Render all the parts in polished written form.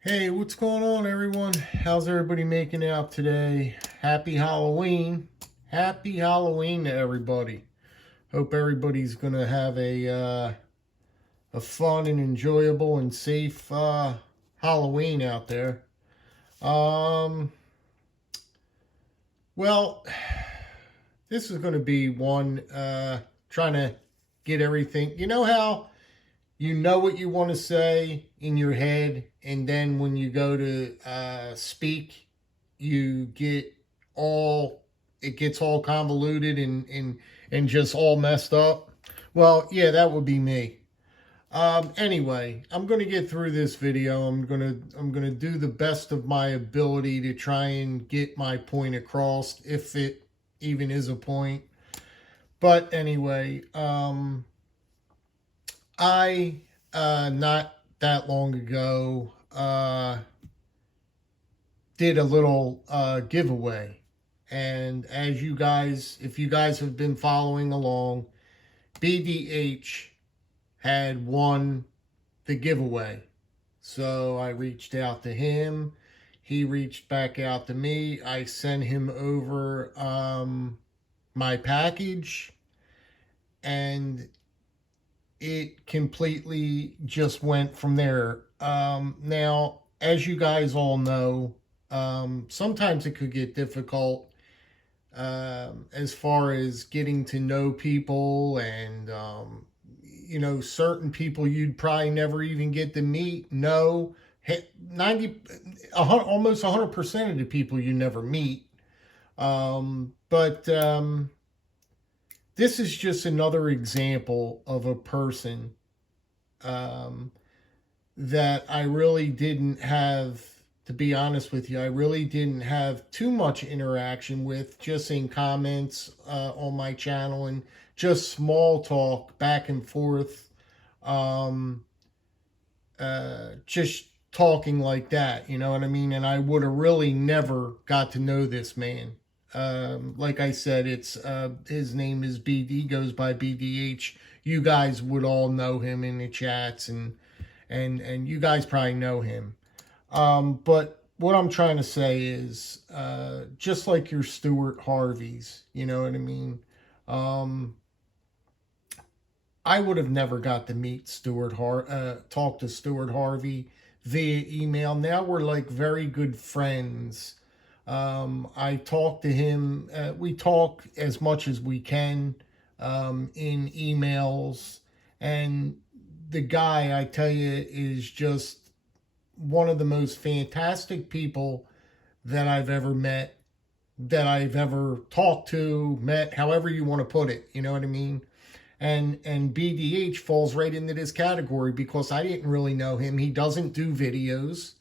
Hey, what's going on, everyone? How's everybody making out today? Happy Halloween. Happy Halloween to everybody. Hope everybody's going to have a fun and enjoyable and safe Halloween out there. Um, well, this is going to be one trying to get everything. You know how you know what you want to say in your head, and then when you go to speak, you get all it gets all convoluted and just all messed up. Well, yeah, that would be me. Anyway, I'm gonna get through this video. I'm gonna do the best of my ability to try and get my point across, if it even is a point. But anyway, I not that long ago did a little giveaway, and as you guys, if you guys have been following along, BDH had won the giveaway. So I reached out to him. He reached back out to me. I sent him over my package, and it completely just went from there. Now, as you guys all know, sometimes it could get difficult as far as getting to know people, and certain people you'd probably never even get to meet. No, 90, almost 100% of the people you never meet. But this is just another example of a person um, that I really didn't have, to be honest with you, I really didn't have too much interaction with, just in comments on my channel and just small talk back and forth, um, just talking like that, you know what I mean? And I would have really never got to know this man. Like I said, it's his name is BD, goes by BDH. You guys would all know him in the chats, and you guys probably know him. But what I'm trying to say is, just like your Stuart Harveys, you know what I mean? Um, I would have never got to meet talk to Stuart Harvey via email. Now we're like very good friends. I talk to him. We talk as much as we can in emails, and the guy, I tell you, is just one of the most fantastic people that I've ever met, that I've ever talked to, met, however you want to put it. You know what I mean? And BDH falls right into this category because I didn't really know him. He doesn't do videos.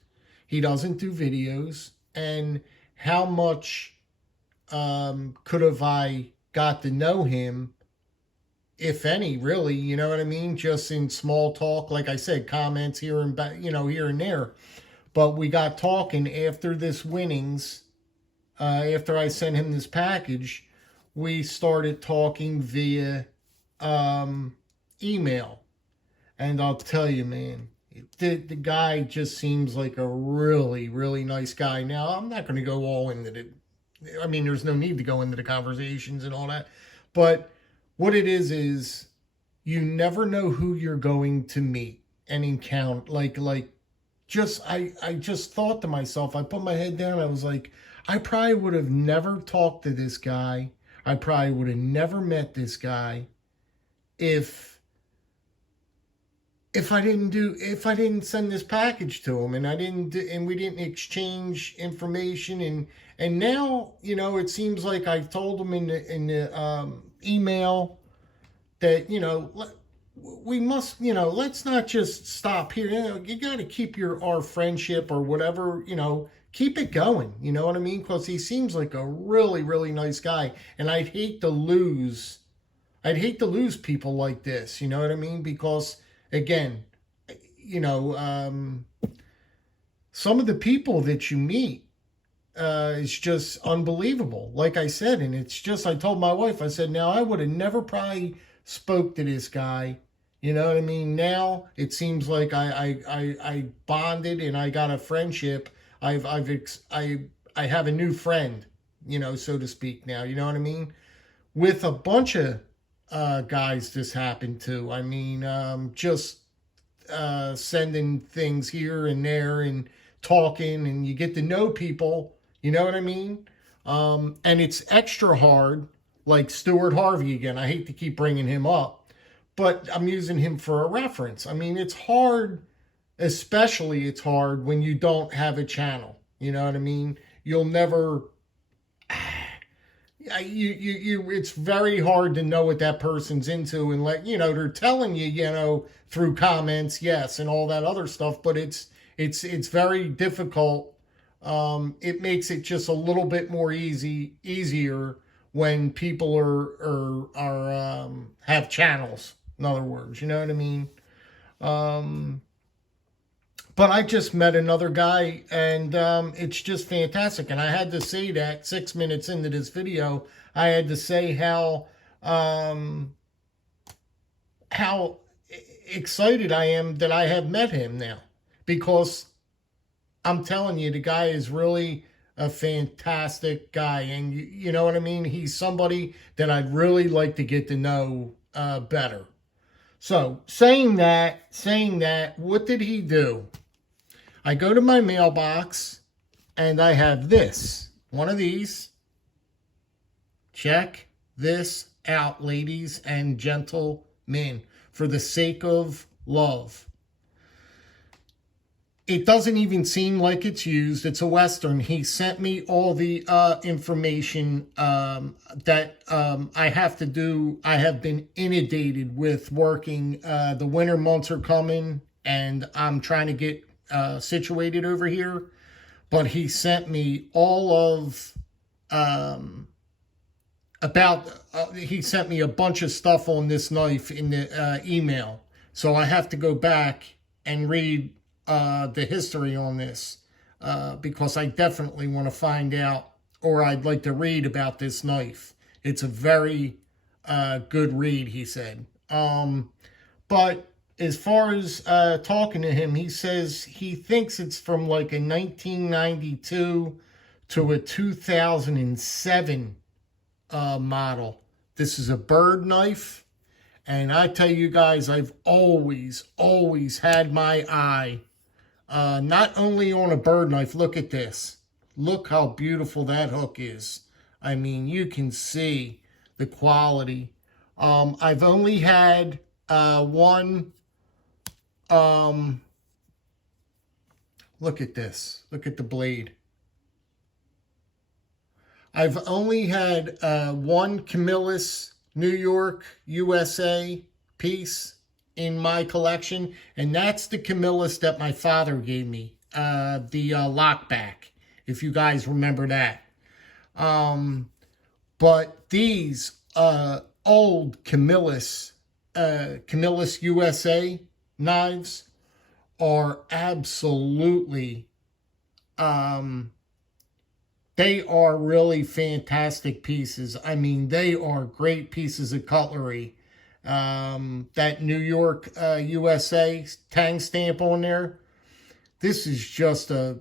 He doesn't do videos. And how much could have I got to know him, if any, really? You know what I mean? Just in small talk, like I said, comments here and back, here and there. But we got talking after this winnings. After I sent him this package, we started talking via email. And I'll tell you, man, the guy just seems like a really, really nice guy. Now, I'm not going to go all into it. I mean, there's no need to go into the conversations and all that. But what it is you never know who you're going to meet and encounter. I just thought to myself, I put my head down, I was like, I probably would have never talked to this guy. I probably would have never met this guy if if I didn't send this package to him, and we didn't exchange information. And now, it seems like I told him in the email that, we must, let's not just stop here. You got to keep our friendship or whatever, keep it going. You know what I mean? Because he seems like a really, really nice guy, and I'd hate to lose people like this. You know what I mean? Because again, you know, some of the people that you meet is just unbelievable. Like I said, and it's just, I told my wife, I said, now I would have never probably spoke to this guy You know what I mean? Now it seems like I bonded and I got a friendship. I have a new friend, you know, so to speak now. You know what I mean? With a bunch of guys, this happened to. I mean, just sending things here and there and talking, and you get to know people. You know what I mean? And it's extra hard, like Stuart Harvey again. I hate to keep bringing him up, but I'm using him for a reference. I mean, it's hard, especially it's hard when you don't have a channel. You know what I mean? You'll never. It's very hard to know what that person's into, and let you know they're telling you, you know, through comments, yes, and all that other stuff. But it's very difficult. It makes it just a little bit more easier when people are have channels. In other words, you know what I mean. Um, but I just met another guy, and it's just fantastic. And I had to say that 6 minutes into this video, I had to say um, how excited I am that I have met him now, because I'm telling you, the guy is really a fantastic guy, and you know what I mean. He's somebody that I'd really like to get to know better. So saying that, what did he do? I go to my mailbox and I have this, one of these. Check this out, ladies and gentlemen, for the sake of love. It doesn't even seem like it's used. It's a Western. He sent me all the information that I have to do. I have been inundated with working. The winter months are coming, and I'm trying to get situated over here. But he sent me all of he sent me a bunch of stuff on this knife in the email. So I have to go back and read the history on this because I definitely want to find out, or I'd like to read about this knife. It's a very good read, he said. But as far as talking to him, he says he thinks it's from like a 1992 to a 2007 model. This is a bird knife. And I tell you guys, I've always had my eye not only on a bird knife. Look at this. Look how beautiful that hook is. I mean, you can see the quality. I've only had one. Look at this. Look at the blade. I've only had one Camillus New York, USA piece in my collection, and that's the Camillus that my father gave me, the lockback, if you guys remember that. But these old Camillus USA knives are absolutely, they are really fantastic pieces. I mean, they are great pieces of cutlery. That New York, USA tang stamp on there. This is just a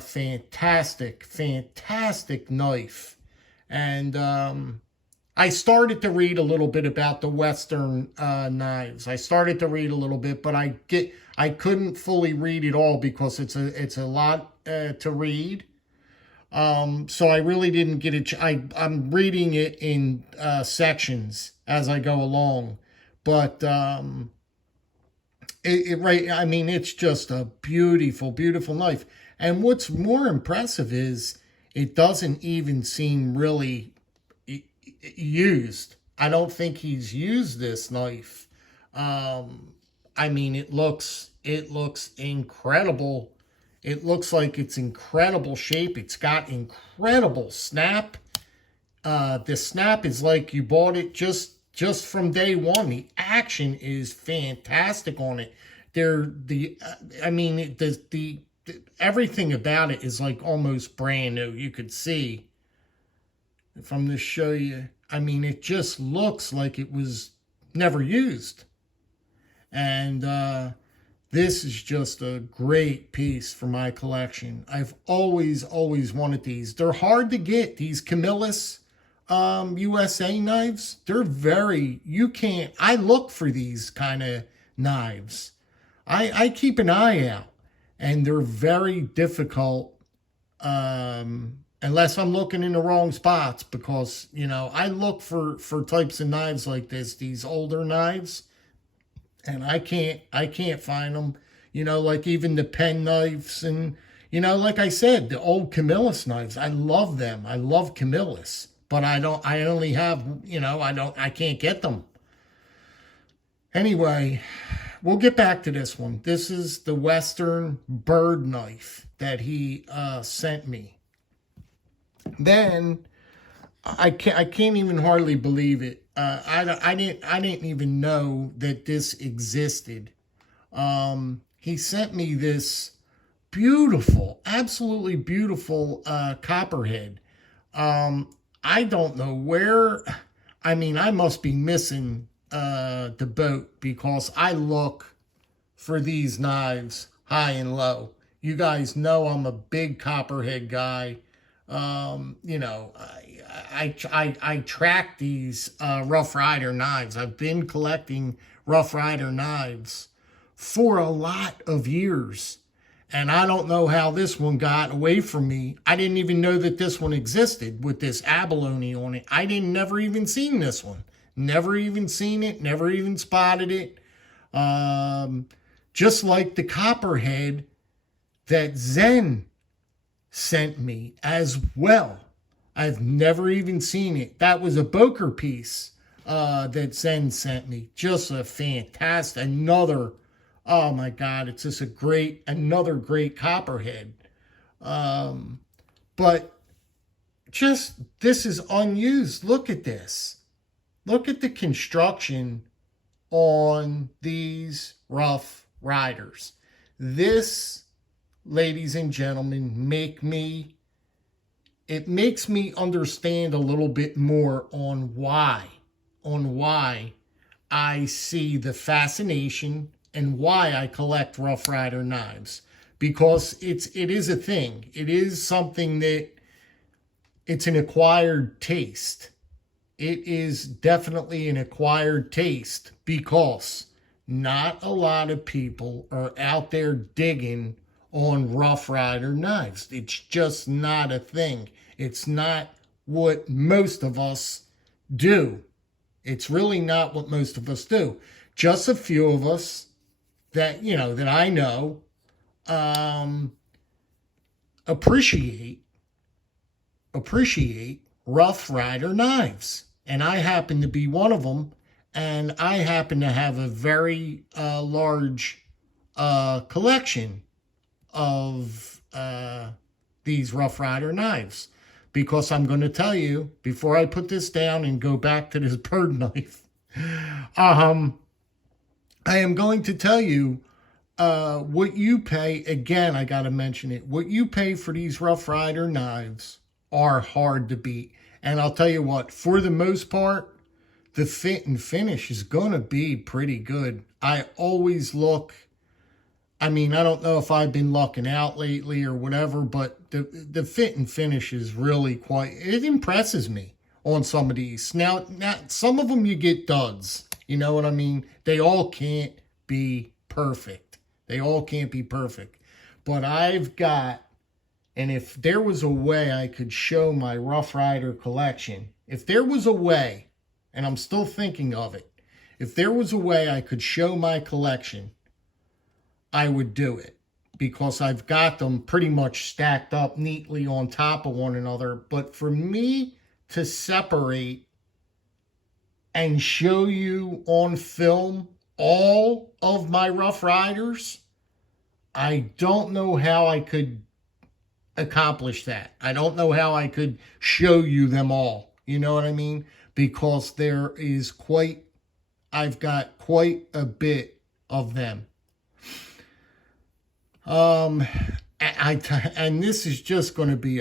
fantastic knife. And I started to read a little bit about the Western knives. I started to read a little bit, but I couldn't fully read it all because it's a lot to read. So I really didn't get it. I'm reading it in sections as I go along, but right. I mean, it's just a beautiful knife. And what's more impressive is it doesn't even seem really used. I don't think he's used this knife. I mean, it looks incredible. It looks like it's incredible shape. It's got incredible snap. The snap is like you bought it just from day one. The action is fantastic on it. I mean, the everything about it is like almost brand new. You could see, if I'm to show you, I mean, it just looks like it was never used. And this is just a great piece for my collection. I've always wanted these. They're hard to get, these Camillus USA knives. They're very, you can't, I look for these kind of knives. I keep an eye out, and they're very difficult unless I'm looking in the wrong spots, because, you know, I look for types of knives like this, these older knives, and I can't find them. You know, like even the pen knives, and, you know, like I said, the old Camillus knives. I love them. I love Camillus, but I only have, you know, I can't get them. Anyway, we'll get back to this one. This is the Western bird knife that he sent me. Then I can't even hardly believe it. I didn't even know that this existed. He sent me this beautiful, absolutely beautiful copperhead. I don't know where. I mean, I must be missing the boat, because I look for these knives high and low. You guys know I'm a big copperhead guy. You know, I track these Rough Rider knives. I've been collecting Rough Rider knives for a lot of years, and I don't know how this one got away from me. I didn't even know that this one existed with this abalone on it. I didn't never even seen this one. Never even seen it. Never even spotted it. Just like the copperhead that Zen sent me as well. I've never even seen it. That was a Boker piece that Zen sent me. Just a fantastic, another, oh my God, it's just another great copperhead. But just, this is unused. Look at this. Look at the construction on these Rough Riders. This, ladies and gentlemen, it makes me understand a little bit more on why I see the fascination and why I collect Rough Rider knives. Because it is a thing. It is something that, it's an acquired taste. It is definitely an acquired taste, because not a lot of people are out there digging on Rough Rider knives. It's just not a thing. It's not what most of us do. It's really not what most of us do. Just a few of us that, you know, that I know appreciate Rough Rider knives. And I happen to be one of them. And I happen to have a very large collection of these Rough Rider knives. Because I'm going to tell you, before I put this down and go back to this bird knife, I am going to tell you what you pay. Again, I got to mention it. What you pay for these Rough Rider knives are hard to beat. And I'll tell you what, for the most part, the fit and finish is going to be pretty good. I always look, I mean, I don't know if I've been lucking out lately or whatever, but the fit and finish is really it impresses me on some of these. Now, some of them you get duds. You know what I mean? They all can't be perfect. They all can't be perfect. But I've got, and if there was a way I could show my Rough Rider collection, if there was a way, and I'm still thinking of it, if there was a way I could show my collection, I would do it. Because I've got them pretty much stacked up neatly on top of one another. But for me to separate and show you on film all of my Rough Riders, I don't know how I could accomplish that. I don't know how I could show you them all. You know what I mean? Because there is I've got quite a bit of them. And this is just going to be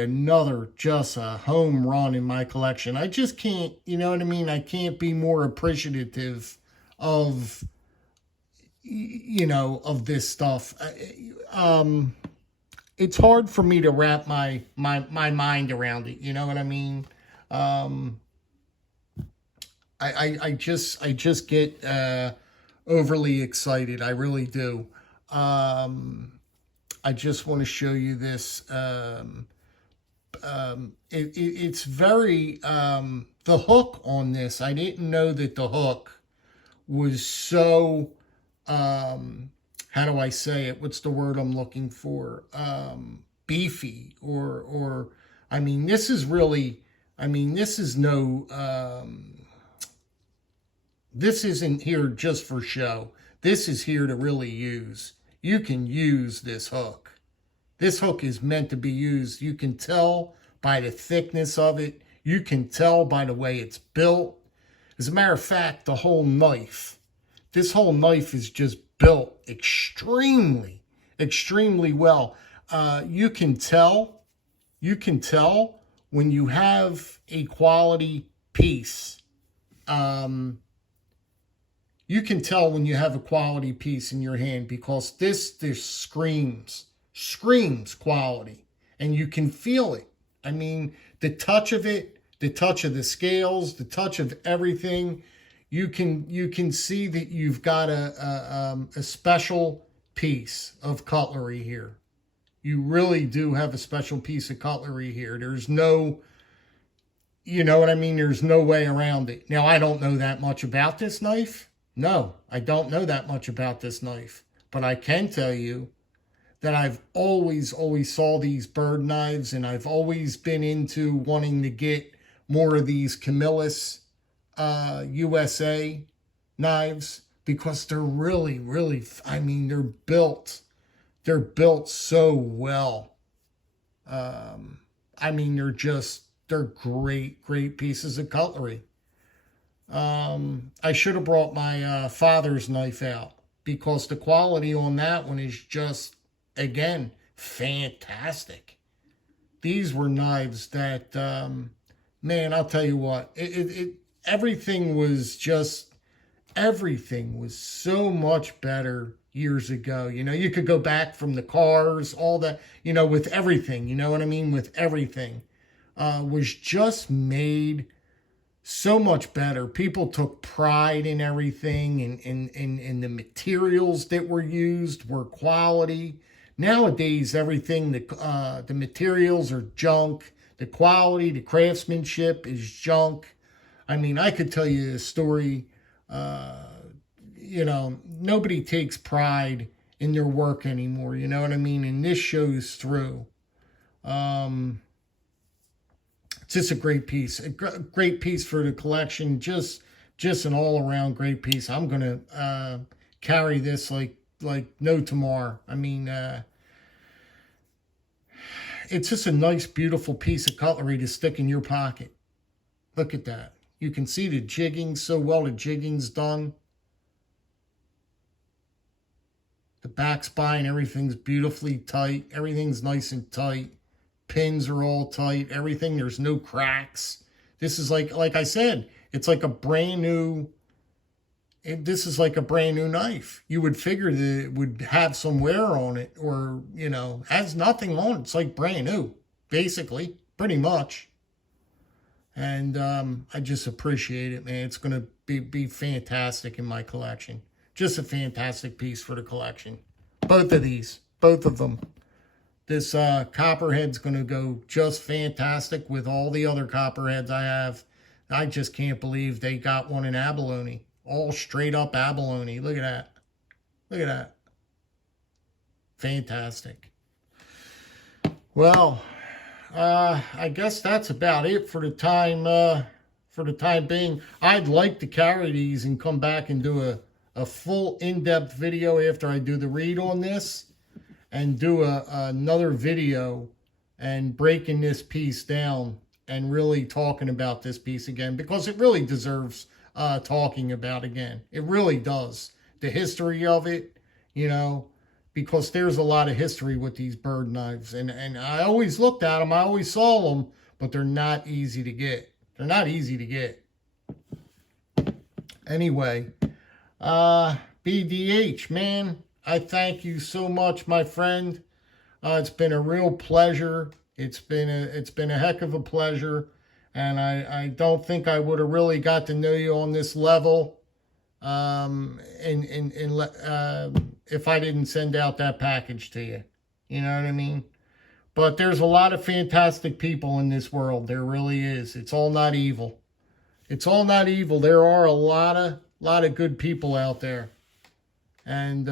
just a home run in my collection. I just can't, you know what I mean? I can't be more appreciative of you know, of this stuff. It's hard for me to wrap my mind around it. You know what I mean? Um, I just get overly excited. I really do. I just want to show you this. It's very the hook on this. I didn't know that the hook was so how do I say it? What's the word I'm looking for? Beefy or I mean, this is really. I mean, this is no. This isn't here just for show. This is here to really use. You can use this hook. This hook is meant to be used. You can tell by the thickness of it. You can tell by the way it's built. As a matter of fact, the whole knife. This whole knife is just built extremely, extremely well. You can tell when you have a quality piece. You can tell when you have a quality piece in your hand because this screams quality, and you can feel it. I mean, the touch of it, the touch of the scales, the touch of everything. You can see that you've got a special piece of cutlery here. You really do have a special piece of cutlery here. There's no, you know what I mean? There's no way around it. Now, I don't know that much about this knife. No, I don't know that much about this knife, but I can tell you that I've always saw these bird knives, and I've always been into wanting to get more of these Camillus USA knives because they're really, really, I mean, they're built so well. I mean, they're great pieces of cutlery. I should have brought my father's knife out because the quality on that one is just, again, fantastic. These were knives that, man, I'll tell you what, everything was so much better years ago. You know, you could go back from the cars, all that, you know, with everything, you know what I mean? With everything, was just made so much better. People took pride in everything, and the materials that were used were quality. Nowadays, everything, the materials are junk. The quality, the craftsmanship is junk. I mean, I could tell you a story. You know, nobody takes pride in their work anymore. You know what I mean? And this shows through. It's just a great piece, great piece for the collection. Just an all-around great piece. I'm gonna carry this like no tomorrow. I mean, it's just a nice, beautiful piece of cutlery to stick in your pocket. Look at that. You can see the jigging so well. The jigging's done. The back spine, everything's beautifully tight. Everything's nice and tight. Pins are all tight. Everything, there's no cracks. This is like I said, it's like a brand new, this is like a brand new knife. You would figure that it would have some wear on it, or, you know, has nothing on it. It's like brand new, basically, pretty much. And I just appreciate it, man. It's going to be fantastic in my collection. Just a fantastic piece for the collection. Both of these, both of them. This copperhead's going to go just fantastic with all the other copperheads I have. I just can't believe they got one in abalone. All straight up abalone. Look at that. Look at that. Fantastic. Well, I guess that's about it for the time being. I'd like to carry these and come back and do a full in-depth video after I do the read on this, and do another video and breaking this piece down and really talking about this piece again, because it really deserves talking about again. It really does. The history of it, you know, because there's a lot of history with these bird knives. And I always looked at them. I always saw them, but they're not easy to get. They're not easy to get. Anyway, BDH, man, I thank you so much, my friend. It's been a real pleasure. It's been a heck of a pleasure, and I don't think I would have really got to know you on this level, if I didn't send out that package to you. You know what I mean? But there's a lot of fantastic people in this world. There really is. It's all not evil. It's all not evil. There are a lot of good people out there. And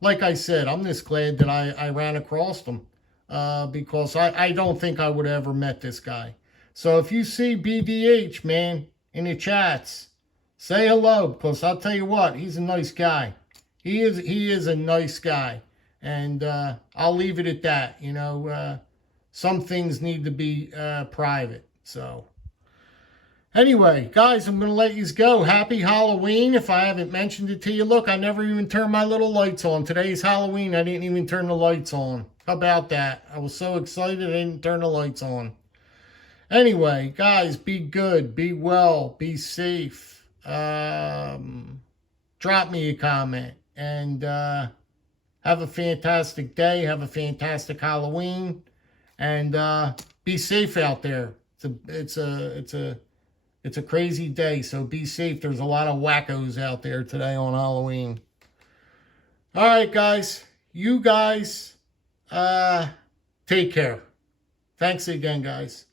like I said, I'm just glad that I ran across them, because I don't think I would have ever met this guy. So if you see BDH, man, in the chats, say hello, because I'll tell you what, he's a nice guy. He is a nice guy. And I'll leave it at that. You know, some things need to be private. So anyway, guys, I'm going to let you go. Happy Halloween, if I haven't mentioned it to you. Look, I never even turned my little lights on. Today's Halloween. I didn't even turn the lights on. How about that? I was so excited I didn't turn the lights on. Anyway, guys, be good, be well, be safe. Drop me a comment. And have a fantastic day. Have a fantastic Halloween. And be safe out there. It's a crazy day, so be safe. There's a lot of wackos out there today on Halloween. All right, guys. You guys, take care. Thanks again, guys.